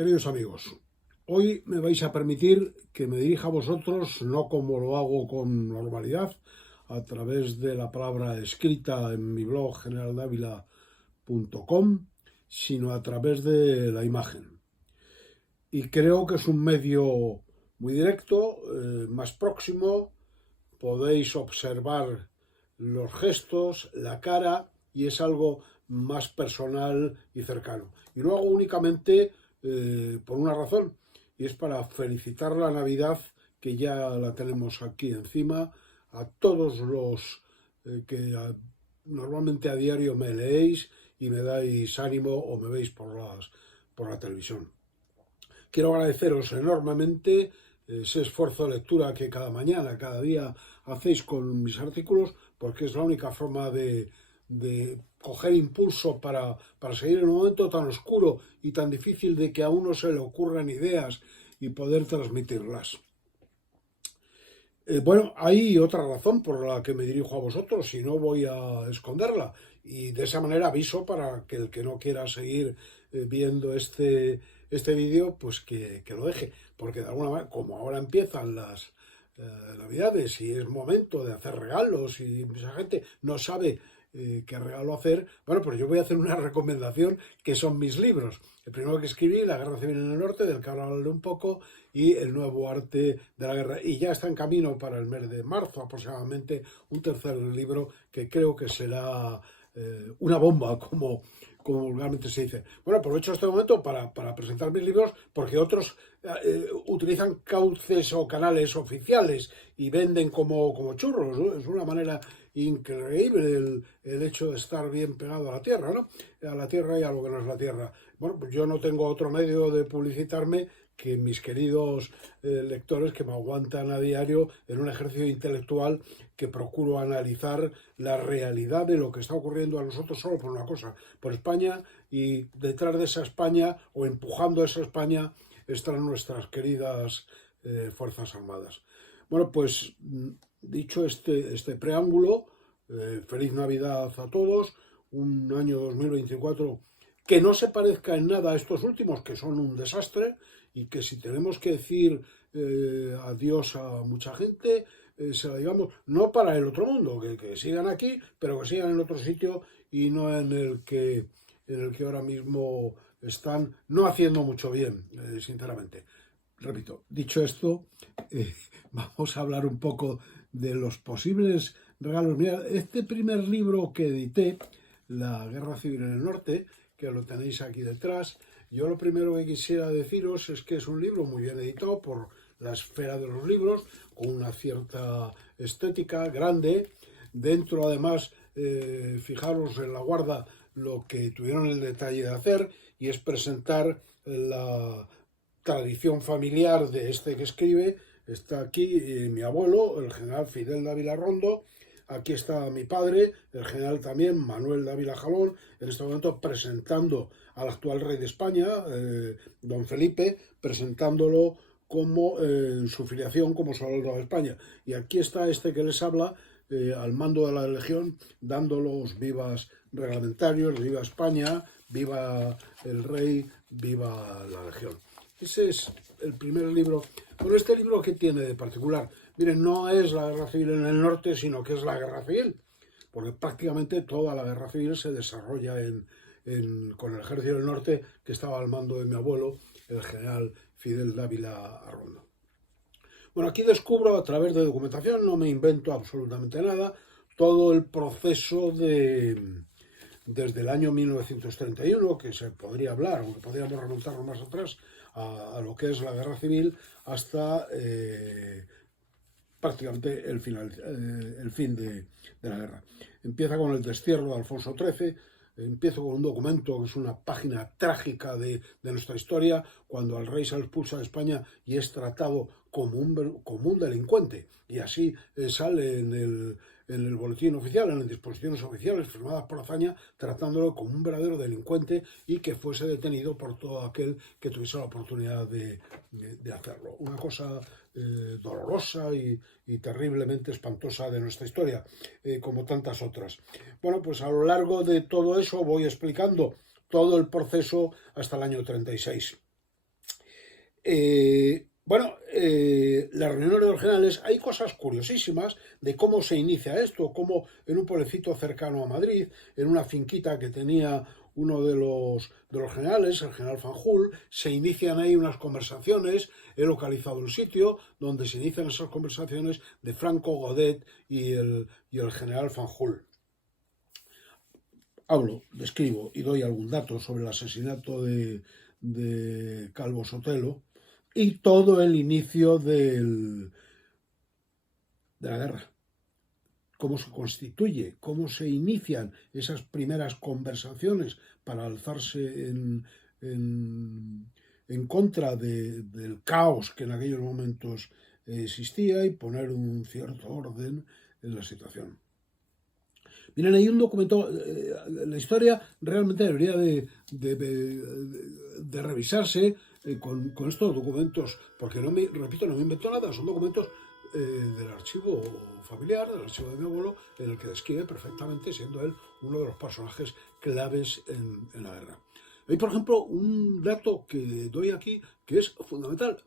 Queridos amigos, hoy me vais a permitir que me dirija a vosotros, no como lo hago con normalidad, a través de la palabra escrita en mi blog generaldavila.com, sino a través de la imagen. Y creo que es un medio muy directo, más próximo, podéis observar los gestos, la cara, y es algo más personal y cercano. Y lo hago únicamente por una razón, y es para felicitar la Navidad, que ya la tenemos aquí encima, a todos los normalmente a diario me leéis y me dais ánimo o me veis por la televisión. Quiero agradeceros enormemente ese esfuerzo de lectura que cada mañana, cada día hacéis con mis artículos, porque es la única forma de coger impulso para seguir en un momento tan oscuro y tan difícil de que a uno se le ocurran ideas y poder transmitirlas. Bueno, hay otra razón por la que me dirijo a vosotros y no voy a esconderla. Y de esa manera aviso para que el que no quiera seguir viendo este vídeo, pues que lo deje. Porque de alguna manera, como ahora empiezan las Navidades y es momento de hacer regalos y mucha gente no sabe qué regalo hacer, bueno, pues yo voy a hacer una recomendación que son mis libros. El primero que escribí, La Guerra Civil en el Norte, del que ahora hablaré un poco, y El Nuevo Arte de la Guerra. Y ya está en camino para el mes de marzo aproximadamente un tercer libro que creo que será una bomba, como vulgarmente se dice. Bueno, aprovecho este momento para presentar mis libros porque otros utilizan cauces o canales oficiales y venden como churros, ¿no? Es una manera increíble el hecho de estar bien pegado a la tierra, ¿no? A la tierra y a lo que no es la tierra. Bueno, pues yo no tengo otro medio de publicitarme que mis queridos lectores que me aguantan a diario en un ejercicio intelectual que procuro analizar la realidad de lo que está ocurriendo a nosotros solo por una cosa, por España, y detrás de esa España o empujando a esa España están nuestras queridas Fuerzas Armadas. Bueno, pues dicho este preámbulo, feliz Navidad a todos, un año 2024 que no se parezca en nada a estos últimos, que son un desastre, y que si tenemos que decir adiós a mucha gente, se la digamos, no para el otro mundo, que sigan aquí, pero que sigan en otro sitio y no en el que ahora mismo están no haciendo mucho bien, sinceramente. Repito, dicho esto, vamos a hablar un poco de los posibles regalos. Mira, este primer libro que edité, La Guerra Civil en el Norte, que lo tenéis aquí detrás, yo lo primero que quisiera deciros es que es un libro muy bien editado por la Esfera de los Libros, con una cierta estética grande. Dentro, además, fijaros en la guarda lo que tuvieron el detalle de hacer, y es presentar la tradición familiar de este que escribe. Está aquí mi abuelo, el general Fidel Dávila Rondo. Aquí está mi padre, el general también, Manuel Dávila Jalón, en este momento presentando al actual rey de España, don Felipe, presentándolo como en su filiación como soldado de España. Y aquí está este que les habla, al mando de la Legión, dando los vivas reglamentarios, viva España, viva el rey, viva la Legión. Ese es el primer libro. Bueno, este libro, ¿qué tiene de particular? Miren, no es la guerra civil en el norte, sino que es la guerra civil, porque prácticamente toda la guerra civil se desarrolla con el ejército del norte, que estaba al mando de mi abuelo, el general Fidel Dávila Rondo. Bueno, aquí descubro a través de documentación, no me invento absolutamente nada, todo el proceso desde el año 1931, que se podría hablar, aunque podríamos remontarnos más atrás, a lo que es la guerra civil, hasta prácticamente el fin de la guerra. Empieza con el destierro de Alfonso XIII. Empiezo con un documento que es una página trágica de nuestra historia, cuando al rey se le expulsa de España y es tratado como un delincuente. Y así sale en el boletín oficial, en las disposiciones oficiales firmadas por Azaña, tratándolo como un verdadero delincuente y que fuese detenido por todo aquel que tuviese la oportunidad de hacerlo. Una cosa dolorosa y terriblemente espantosa de nuestra historia, como tantas otras. Bueno, pues a lo largo de todo eso voy explicando todo el proceso hasta el año 36. las reuniones de los generales, hay cosas curiosísimas de cómo se inicia esto, cómo en un pueblecito cercano a Madrid, en una finquita que tenía uno de los generales, el general Fanjul, se inician ahí unas conversaciones, he localizado el sitio donde se inician esas conversaciones de Franco, Godet y el general Fanjul. Hablo, describo y doy algún dato sobre el asesinato de Calvo Sotelo y todo el inicio de la guerra, cómo se constituye, cómo se inician esas primeras conversaciones para alzarse en contra del caos que en aquellos momentos existía y poner un cierto orden en la situación. Miren, hay un documento, la historia realmente debería de revisarse con estos documentos, porque repito, no me invento nada, son documentos del archivo familiar, del archivo de mi abuelo, en el que describe perfectamente, siendo él uno de los personajes claves en la guerra. Hay, por ejemplo, un dato que doy aquí que es fundamental.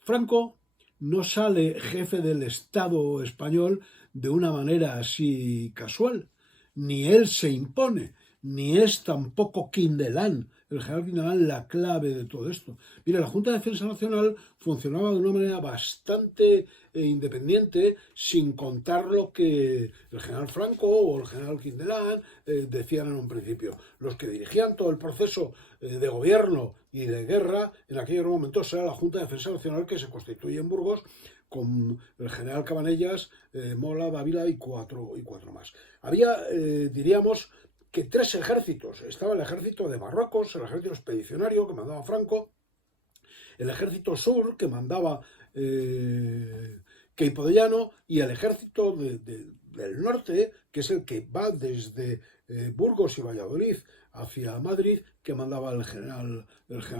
Franco no sale jefe del Estado español de una manera así casual, ni él se impone, ni es tampoco Quindelán, el general Quindelán, la clave de todo esto. Mira, la Junta de Defensa Nacional funcionaba de una manera bastante independiente, sin contar lo que el general Franco o el general Quindelán decían en un principio. Los que dirigían todo el proceso de gobierno y de guerra en aquellos momentos era la Junta de Defensa Nacional, que se constituye en Burgos con el general Cabanellas, Mola, Dávila y cuatro más. Había, diríamos, que tres ejércitos. Estaba el ejército de Marruecos, el ejército expedicionario que mandaba Franco, el ejército sur que mandaba Queipo de Llano y el ejército del norte, que es el que va desde Burgos y Valladolid hacia Madrid, que mandaba el general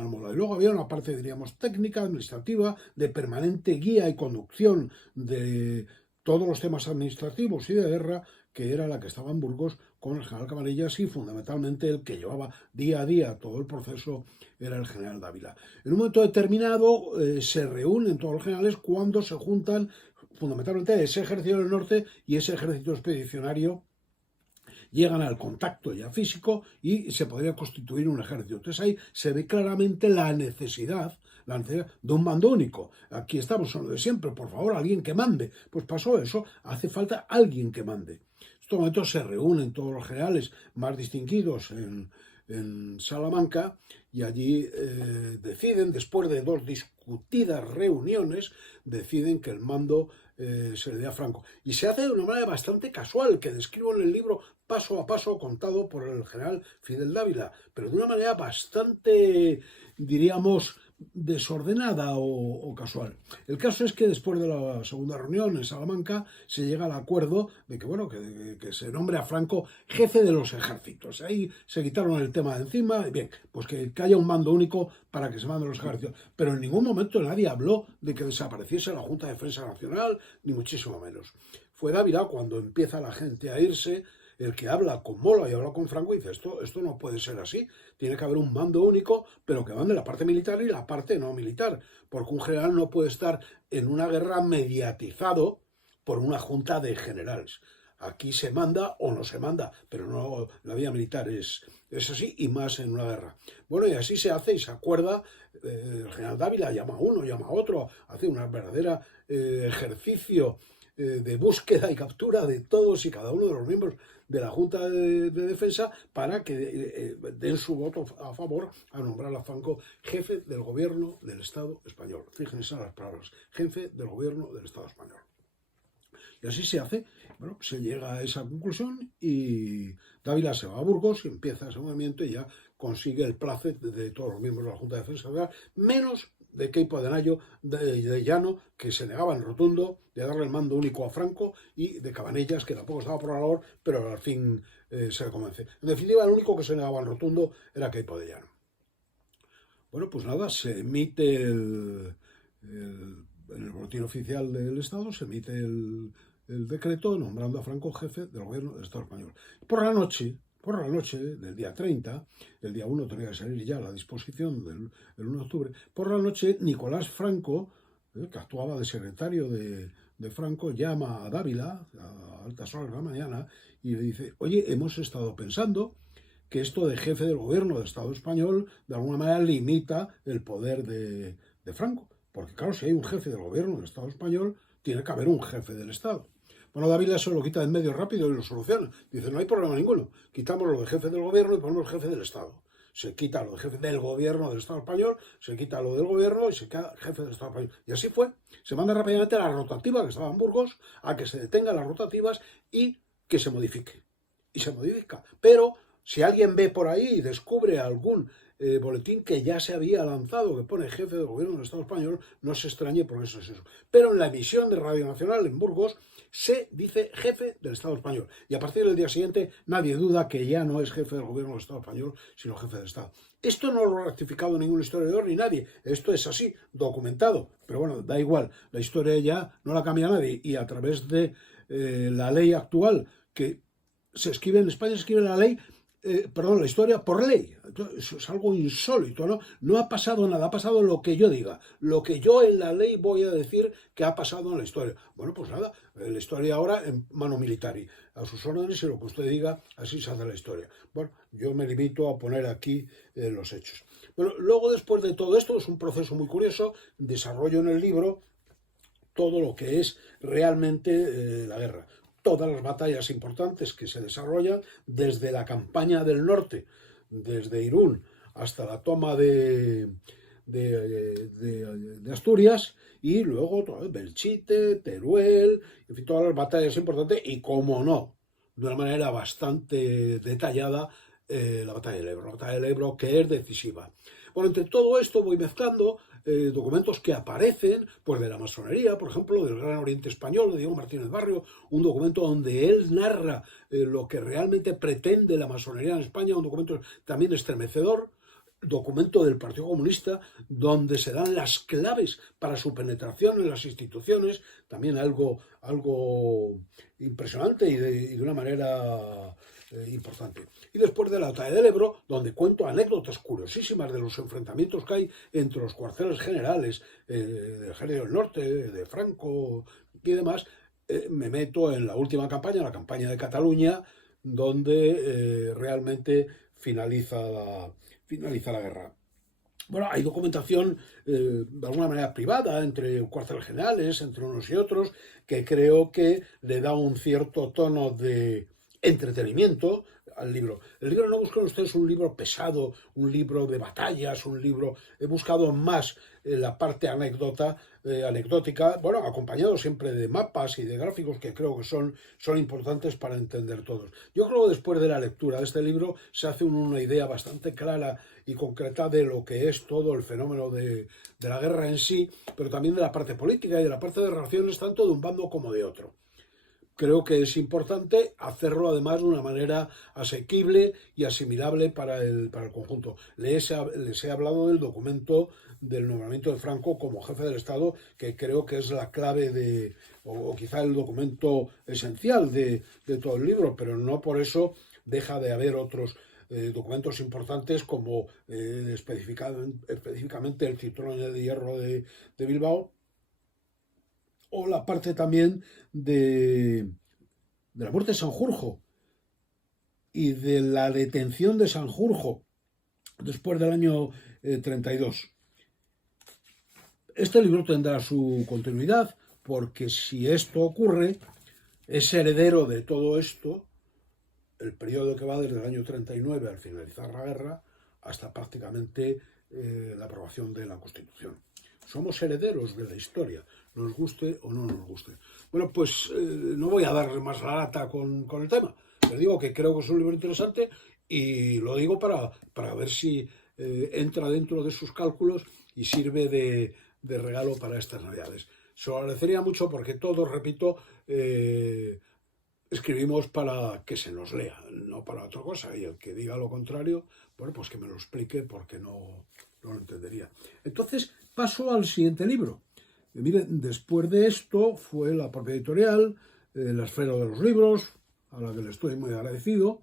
Mola. Y luego había una parte, diríamos, técnica, administrativa, de permanente guía y conducción de todos los temas administrativos y de guerra, que era la que estaba en Burgos con el general Cabanellas, y fundamentalmente el que llevaba día a día todo el proceso era el general Dávila. En un momento determinado se reúnen todos los generales cuando se juntan fundamentalmente ese ejército del norte y ese ejército expedicionario, llegan al contacto ya físico y se podría constituir un ejército. Entonces ahí se ve claramente la necesidad de un mando único. Aquí estamos en lo de siempre, por favor, alguien que mande. Pues pasó eso, hace falta alguien que mande. En estos momentos se reúnen todos los generales más distinguidos en Salamanca y allí deciden, después de 2 discutidas reuniones, deciden que el mando se le dé a Franco. Y se hace de una manera bastante casual, que describo en el libro paso a paso, contado por el general Fidel Dávila, pero de una manera bastante, diríamos, desordenada o casual. El caso es que después de la segunda reunión en Salamanca se llega al acuerdo de que, bueno, que se nombre a Franco jefe de los ejércitos. Ahí se quitaron el tema de encima, y bien, pues que haya un mando único para que se manden los ejércitos. Pero en ningún momento nadie habló de que desapareciese la Junta de Defensa Nacional, ni muchísimo menos. Fue Dávila cuando empieza la gente a irse, el que habla con Mola y habla con Franco y dice, esto no puede ser así, tiene que haber un mando único, pero que mande la parte militar y la parte no militar, porque un general no puede estar en una guerra mediatizado por una junta de generales. Aquí se manda o no se manda, pero no, la vía militar es así, y más en una guerra. Bueno, y así se hace y se acuerda, el general Dávila llama a uno, llama a otro, hace una verdadera ejercicio de búsqueda y captura de todos y cada uno de los miembros de la Junta de Defensa para que den su voto a favor a nombrar a Franco jefe del gobierno del Estado español. Fíjense en las palabras, jefe del gobierno del Estado español. Y así se hace, bueno, se llega a esa conclusión y Dávila se va a Burgos y empieza ese movimiento y ya consigue el placer de todos los miembros de la Junta de Defensa Federal, menos de Queipo de Llano, que se negaba en rotundo de darle el mando único a Franco, y de Cabanellas, que tampoco estaba por la labor, pero al fin se le convence. En definitiva, el único que se negaba en rotundo era Queipo de Llano. Bueno, pues nada, se emite en el boletín oficial del Estado, se emite el decreto nombrando a Franco jefe del gobierno del Estado español. Por la noche, por la noche del día 30, el día 1 tenía que salir ya la disposición del 1 de octubre, por la noche Nicolás Franco, que actuaba de secretario de Franco, llama a Dávila a altas horas de la mañana y le dice: oye, hemos estado pensando que esto de jefe del gobierno del Estado español de alguna manera limita el poder de Franco. Porque claro, si hay un jefe del gobierno del Estado español, tiene que haber un jefe del Estado. Bueno, Dávila se lo quita de en medio rápido y lo soluciona. Dice: no hay problema ninguno. Quitamos lo de jefe del gobierno y ponemos jefe del Estado. Se quita lo de jefe del gobierno del Estado español, se quita lo del gobierno y se queda jefe del Estado español. Y así fue. Se manda rápidamente a la rotativa que estaba en Burgos, a que se detengan las rotativas y que se modifique. Y se modifica. Pero si alguien ve por ahí y descubre algún boletín que ya se había lanzado, que pone jefe del gobierno del Estado español, no se extrañe porque eso es eso. Pero en la emisión de Radio Nacional en Burgos se dice jefe del Estado español. Y a partir del día siguiente nadie duda que ya no es jefe del gobierno del Estado español, sino jefe del Estado. Esto no lo ha ratificado ningún historiador ni nadie. Esto es así, documentado. Pero bueno, da igual. La historia ya no la cambia nadie. Y a través de la ley actual que se escribe en España, se escribe la ley, la historia por ley. Eso es algo insólito, ¿no? No ha pasado nada, ha pasado lo que yo diga. Lo que yo en la ley voy a decir que ha pasado en la historia. Bueno, pues nada, la historia ahora en mano militar. A sus órdenes y lo que usted diga, así se hace la historia. Bueno, yo me limito a poner aquí los hechos. Bueno, luego después de todo esto, es un proceso muy curioso, desarrollo en el libro todo lo que es realmente la guerra. Todas las batallas importantes que se desarrollan desde la campaña del norte, desde Irún hasta la toma de Asturias y luego Belchite, Teruel, en fin, todas las batallas importantes y, como no, de una manera bastante detallada, la batalla del Ebro. La batalla del Ebro, que es decisiva. Bueno, entre todo esto voy mezclando documentos que aparecen, pues de la masonería, por ejemplo, del Gran Oriente Español, de Diego Martínez Barrio, un documento donde él narra lo que realmente pretende la masonería en España, un documento también estremecedor, documento del Partido Comunista, donde se dan las claves para su penetración en las instituciones, también algo impresionante y de una manera importante. Y después de la batalla del Ebro, donde cuento anécdotas curiosísimas de los enfrentamientos que hay entre los cuarteles generales del Ejército del Norte, de Franco y demás, me meto en la última campaña, la campaña de Cataluña, donde realmente finaliza la guerra. Bueno, hay documentación de alguna manera privada entre cuarteles generales, entre unos y otros, que creo que le da un cierto tono de entretenimiento al libro. El libro, no buscan ustedes un libro pesado, un libro de batallas, un libro... He buscado más la parte anecdótica, bueno, acompañado siempre de mapas y de gráficos que creo que son importantes para entender todos. Yo creo que después de la lectura de este libro se hace una idea bastante clara y concreta de lo que es todo el fenómeno de la guerra en sí, pero también de la parte política y de la parte de relaciones tanto de un bando como de otro. Creo que es importante hacerlo además de una manera asequible y asimilable para el conjunto. Les he hablado del documento del nombramiento de Franco como jefe del Estado, que creo que es la clave o quizá el documento esencial de todo el libro, pero no por eso deja de haber otros documentos importantes como específicamente el Cinturón de Hierro de Bilbao, o la parte también de la muerte de Sanjurjo y de la detención de Sanjurjo después del año 32. Este libro tendrá su continuidad porque si esto ocurre, es heredero de todo esto el periodo que va desde el año 39 al finalizar la guerra hasta prácticamente la aprobación de la Constitución. Somos herederos de la historia, nos guste o no nos guste. Bueno, pues no voy a darle más la lata con el tema. Les digo que creo que es un libro interesante y lo digo para ver si entra dentro de sus cálculos y sirve de regalo para estas Navidades. Se lo agradecería mucho porque todos, repito, escribimos para que se nos lea, no para otra cosa. Y el que diga lo contrario, bueno, pues que me lo explique porque no lo entendería. Entonces, paso al siguiente libro. Miren, después de esto fue la propia editorial, La Esfera de los Libros, a la que le estoy muy agradecido,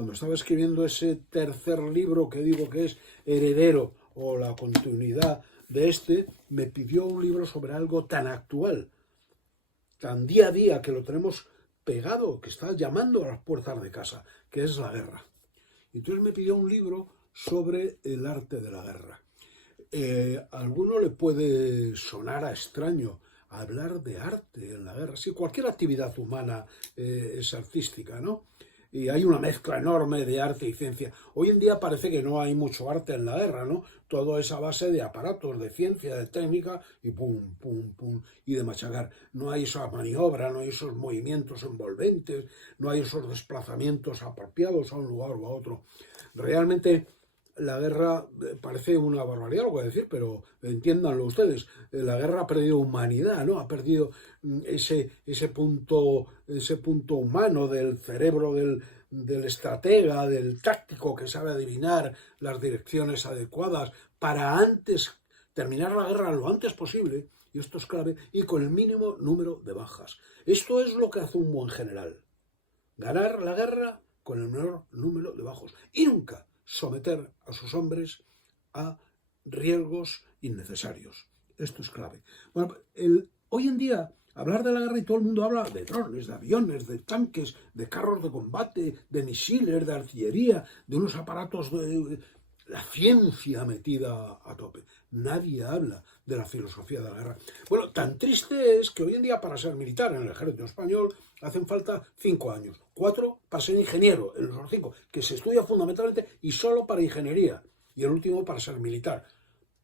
cuando estaba escribiendo ese tercer libro que digo que es heredero o la continuidad de este, me pidió un libro sobre algo tan actual, tan día a día, que lo tenemos pegado, que está llamando a las puertas de casa, que es la guerra. Entonces me pidió un libro sobre el arte de la guerra. A alguno le puede sonar a extraño hablar de arte en la guerra. Sí, cualquier actividad humana es artística, ¿no? Y hay una mezcla enorme de arte y ciencia. Hoy en día parece que no hay mucho arte en la guerra, ¿no? Todo es a base de aparatos, de ciencia, de técnica y pum, pum, pum, y de machacar. No hay esa maniobra, no hay esos movimientos envolventes, no hay esos desplazamientos apropiados a un lugar o a otro. Realmente la guerra parece una barbaridad lo que voy a decir, pero entiéndanlo ustedes. La guerra ha perdido humanidad, ¿no? Ha perdido ese punto humano del cerebro del estratega, del táctico que sabe adivinar las direcciones adecuadas para antes terminar la guerra lo antes posible, y esto es clave, y con el mínimo número de bajas. Esto es lo que hace un buen general. Ganar la guerra con el menor número de bajos. Y nunca someter a sus hombres a riesgos innecesarios. Esto es clave. Bueno, hoy en día, hablar de la guerra y todo el mundo habla de drones, de aviones, de tanques, de carros de combate, de misiles, de artillería, de unos aparatos de la ciencia metida a tope. Nadie habla de la filosofía de la guerra. Bueno, tan triste es que hoy en día para ser militar en el ejército español hacen falta 5 años, 4 para ser ingeniero, en los otros 5, que se estudia fundamentalmente y solo para ingeniería, y el último para ser militar.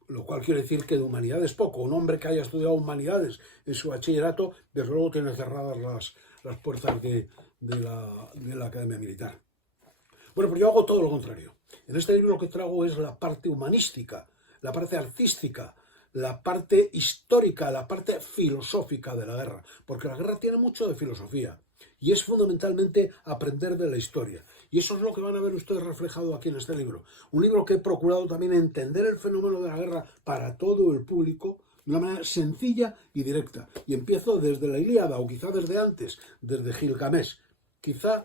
Lo cual quiere decir que de humanidades poco. Un hombre que haya estudiado humanidades en su bachillerato, desde luego tiene cerradas las puertas de la academia militar. Bueno, pues yo hago todo lo contrario. En este libro lo que traigo es la parte humanística, la parte artística, la parte histórica, la parte filosófica de la guerra, porque la guerra tiene mucho de filosofía y es fundamentalmente aprender de la historia. Y eso es lo que van a ver ustedes reflejado aquí en este libro. Un libro que he procurado también entender el fenómeno de la guerra para todo el público de una manera sencilla y directa. Y empiezo desde la Ilíada o quizá desde antes, desde Gilgamesh. Quizá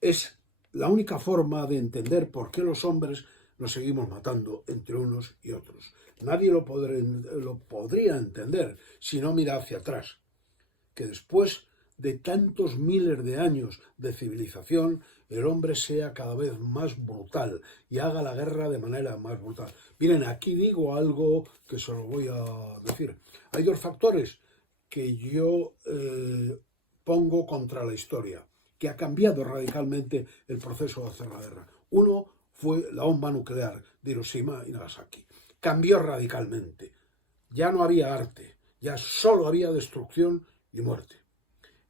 es la única forma de entender por qué los hombres nos seguimos matando entre unos y otros. Nadie lo podría entender si no mira hacia atrás. Que después de tantos miles de años de civilización, el hombre sea cada vez más brutal y haga la guerra de manera más brutal. Miren, aquí digo algo que se lo voy a decir. Hay 2 factores que yo pongo contra la historia, que ha cambiado radicalmente el proceso de hacer la guerra. Uno fue la bomba nuclear de Hiroshima y Nagasaki. Cambió radicalmente. Ya no había arte, ya solo había destrucción y muerte.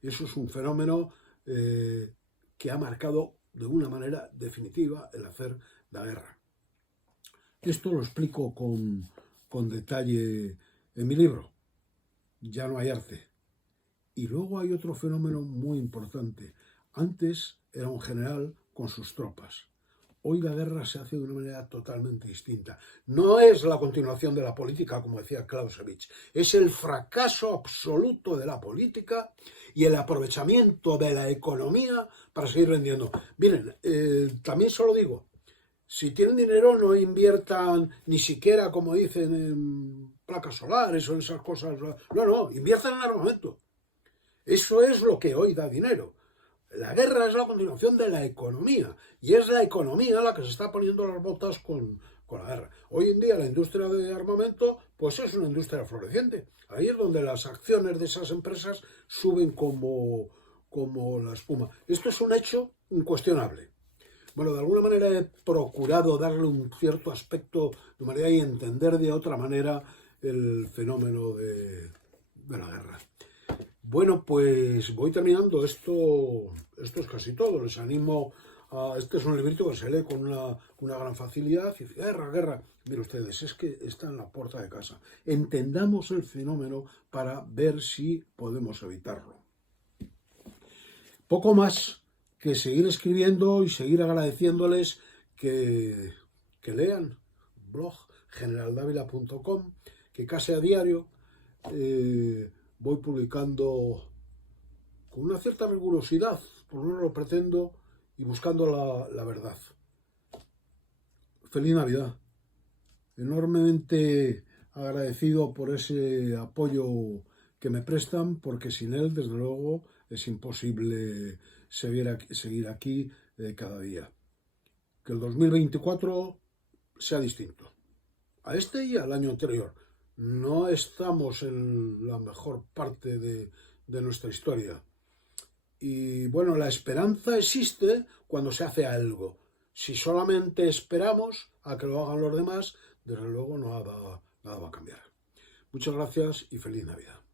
Eso es un fenómeno que ha marcado de una manera definitiva el hacer la guerra. Esto lo explico con detalle en mi libro. Ya no hay arte. Y luego hay otro fenómeno muy importante. Antes era un general con sus tropas. Hoy la guerra se hace de una manera totalmente distinta. No es la continuación de la política, como decía Clausewitz. Es el fracaso absoluto de la política y el aprovechamiento de la economía para seguir vendiendo. Miren, también se lo digo. Si tienen dinero, no inviertan ni siquiera, como dicen, en placas solares o en esas cosas. No, inviertan en armamento. Eso es lo que hoy da dinero. La guerra es la continuación de la economía y es la economía la que se está poniendo las botas con la guerra. Hoy en día la industria de armamento pues es una industria floreciente. Ahí es donde las acciones de esas empresas suben como la espuma. Esto es un hecho incuestionable. Bueno, de alguna manera he procurado darle un cierto aspecto de humanidad y entender de otra manera el fenómeno de la guerra. Bueno, pues voy terminando. Esto es casi todo. Les animo a... Este es un librito que se lee con una gran facilidad. Y dice, guerra. Miren ustedes, es que está en la puerta de casa. Entendamos el fenómeno para ver si podemos evitarlo. Poco más que seguir escribiendo y seguir agradeciéndoles que lean blog generaldavila.com, que casi a diario voy publicando con una cierta rigurosidad, por lo menos lo pretendo, y buscando la verdad. Feliz Navidad. Enormemente agradecido por ese apoyo que me prestan, porque sin él, desde luego, es imposible seguir aquí cada día. Que el 2024 sea distinto a este y al año anterior. No estamos en la mejor parte de nuestra historia. Y bueno, la esperanza existe cuando se hace algo. Si solamente esperamos a que lo hagan los demás, desde luego nada va a cambiar. Muchas gracias y feliz Navidad.